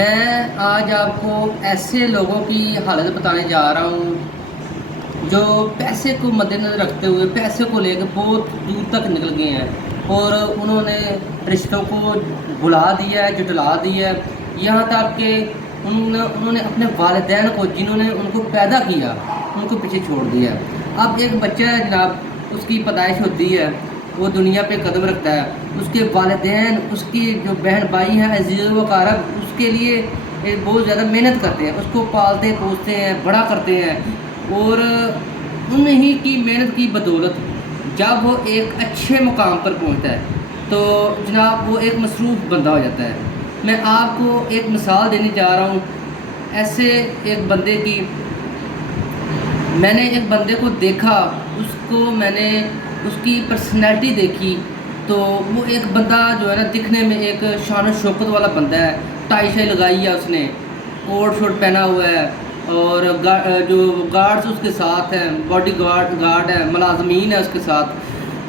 میں آج آپ کو ایسے لوگوں کی حالت بتانے جا رہا ہوں جو پیسے کو مد نظر رکھتے ہوئے پیسے کو لے کے بہت دور تک نکل گئے ہیں اور انہوں نے رشتوں کو بھلا دیا ہے، جٹلا دیا ہے، یہاں تک کہ انہوں نے اپنے والدین کو جنہوں نے ان کو پیدا کیا ان کو پیچھے چھوڑ دیا ہے۔ اب ایک بچہ ہے جناب، اس کی پیدائش ہوتی ہے، وہ دنیا پہ قدم رکھتا ہے، اس کے والدین، اس کی جو بہن بھائی ہیں، عزیز و اقارب اس کے لیے بہت زیادہ محنت کرتے ہیں، اس کو پالتے پوستے ہیں، بڑا کرتے ہیں، اور انہی کی محنت کی بدولت جب وہ ایک اچھے مقام پر پہنچتا ہے تو جناب وہ ایک مصروف بندہ ہو جاتا ہے۔ میں آپ کو ایک مثال دینے جا رہا ہوں ایسے ایک بندے کی۔ میں نے ایک بندے کو دیکھا، اس کو میں نے اس کی پرسنالٹی دیکھی تو وہ ایک بندہ جو ہے نا دکھنے میں ایک شان و شوکت والا بندہ ہے، ٹائی شائی لگائی ہے، اس نے کوٹ شوٹ پہنا ہوا ہے، اور جو گارڈز اس کے ساتھ ہیں، باڈی گارڈ ہے، ملازمین ہے اس کے ساتھ۔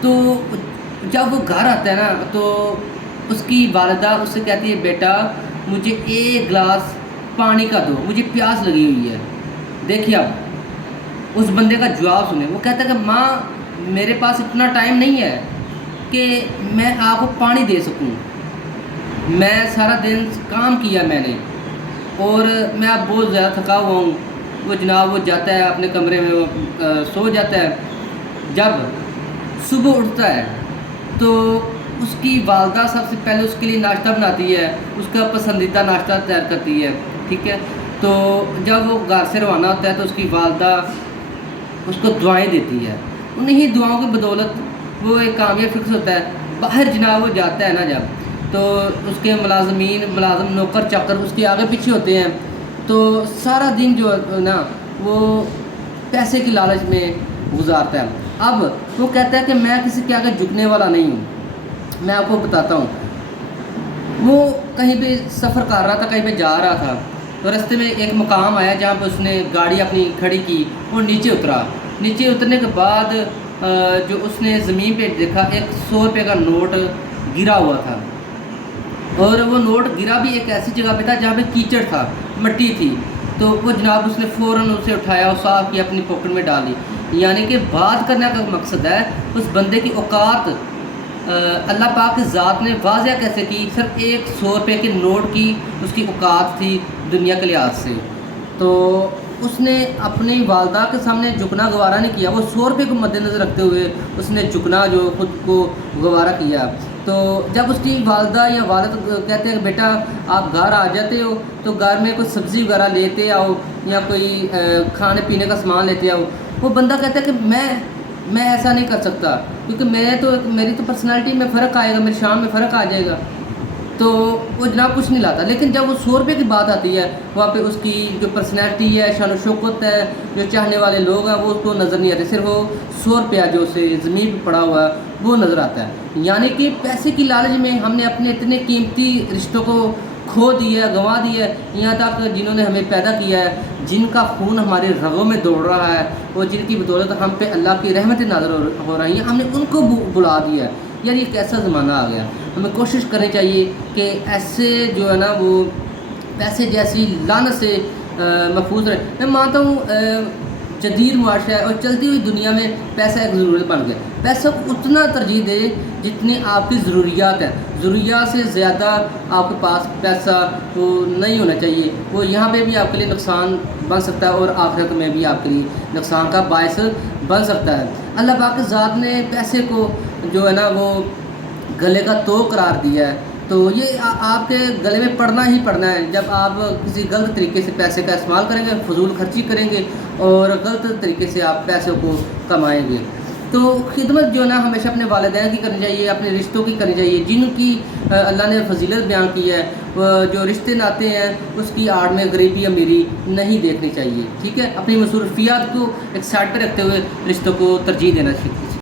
تو جب وہ گھر آتا ہے نا تو اس کی والدہ اس سے کہتی ہے، بیٹا مجھے ایک گلاس پانی کا دو، مجھے پیاس لگی ہوئی ہے۔ دیکھیے اب اس بندے کا جواب سنیں، وہ کہتا ہے کہ ماں میرے پاس اتنا ٹائم نہیں ہے کہ میں آپ کو پانی دے سکوں، میں سارا دن کام کیا میں نے اور میں اب بہت زیادہ تھکا ہوا ہوں۔ وہ جناب وہ جاتا ہے اپنے کمرے میں، وہ سو جاتا ہے۔ جب صبح اٹھتا ہے تو اس کی والدہ سب سے پہلے اس کے لیے ناشتہ بناتی ہے، اس کا پسندیدہ ناشتہ تیار کرتی ہے، ٹھیک ہے۔ تو جب وہ گھر سے روانہ ہوتا ہے تو اس کی والدہ اس کو دعائیں دیتی ہے، انہی دعاؤں کی بدولت وہ ایک کامیاب فکس ہوتا ہے۔ باہر جناب وہ جاتا ہے نا جب، تو اس کے ملازم نوکر چاکر اس کے آگے پیچھے ہوتے ہیں، تو سارا دن جو ہے نا وہ پیسے کی لالچ میں گزارتا ہے۔ اب وہ کہتا ہے کہ میں کسی کے آگے جھکنے والا نہیں ہوں۔ میں آپ کو بتاتا ہوں، وہ کہیں پہ سفر کر رہا تھا، کہیں پہ جا رہا تھا، تو رستے میں ایک مقام آیا جہاں پہ اس نے گاڑی اپنی کھڑی کی اور نیچے اترا۔ نیچے اترنے کے بعد جو اس نے زمین پہ دیکھا، ایک 100 روپے کا نوٹ گرا ہوا تھا، اور وہ نوٹ گرا بھی ایک ایسی جگہ پہ تھا جہاں پہ کیچڑ تھا، مٹی تھی۔ تو وہ جناب اس نے فوراً اسے اٹھایا اور صاف کی اپنی پاکٹ میں ڈالی۔ یعنی کہ بات کرنے کا مقصد ہے اس بندے کی اوقات اللہ پاک کی ذات نے واضح کیسے کی، صرف ایک 100 روپے کے نوٹ کی اس کی اوقات تھی دنیا کے لحاظ سے۔ تو اس نے اپنی والدہ کے سامنے جھکنا گوارا نہیں کیا، وہ 100 روپے کو مد نظر رکھتے ہوئے اس نے جھکنا جو خود کو گوارا کیا۔ تو جب اس کی والدہ یا والد کہتے ہیں کہ بیٹا آپ گھر آ جاتے ہو تو گھر میں کوئی سبزی وغیرہ لیتے آؤ یا کوئی کھانے پینے کا سامان لیتے آؤ، وہ بندہ کہتا ہے کہ میں ایسا نہیں کر سکتا، کیونکہ میری تو پرسنالٹی میں فرق آئے گا، میری شان میں فرق آ جائے گا۔ تو وہ جناب کچھ نہیں لاتا، لیکن جب وہ 100 روپے کی بات آتی ہے وہاں پہ اس کی جو پرسنالٹی ہے، شان و شوکت ہے، جو چاہنے والے لوگ ہیں وہ اس کو نظر نہیں آتے، صرف وہ 100 روپیہ جو اسے زمین پہ پڑا ہوا ہے وہ نظر آتا ہے۔ یعنی کہ پیسے کی لالچ میں ہم نے اپنے اتنے قیمتی رشتوں کو کھو دیا ہے، گنوا دیا ہے، یہاں تک جنہوں نے ہمیں پیدا کیا ہے، جن کا خون ہمارے رگوں میں دوڑ رہا ہے اور جن کی بدولت ہم پہ اللہ کی رحمتیں نازل ہو رہی ہیں، ہم نے ان کو بلا دیا ہے۔ یار یہ کیسا زمانہ آ گیا؟ ہمیں کوشش کرنی چاہیے کہ ایسے جو ہے نا وہ پیسے جیسی لعنت سے محفوظ رہے۔ میں مانتا ہوں جدید معاشرہ ہے اور چلتی ہوئی دنیا میں پیسہ ایک ضرورت بن گیا۔ پیسہ کو اتنا ترجیح دے جتنی آپ کی ضروریات ہیں، ضروریات سے زیادہ آپ کے پاس پیسہ وہ نہیں ہونا چاہیے، وہ یہاں پہ بھی آپ کے لیے نقصان بن سکتا ہے اور آخرت میں بھی آپ کے لیے نقصان کا باعث بن سکتا ہے۔ اللہ پاک کی ذات نے پیسے کو جو ہے نا وہ گلے کا تو قرار دیا ہے، تو یہ آپ کے گلے میں پڑنا ہی پڑنا ہے جب آپ کسی غلط طریقے سے پیسے کا استعمال کریں گے، فضول خرچی کریں گے اور غلط طریقے سے آپ پیسوں کو کمائیں گے۔ تو خدمت جو ہے نا ہمیشہ اپنے والدین کی کرنی چاہیے، اپنے رشتوں کی کرنی چاہیے، جن کی اللہ نے فضیلت بیان کی ہے۔ جو رشتے ناتے ہیں اس کی آڑ میں غریبی امیری نہیں دیکھنی چاہیے، ٹھیک ہے۔ اپنی مصروفیات کو ایک سائڈ پہ رکھتے ہوئے رشتوں کو ترجیح دینا چاہیے۔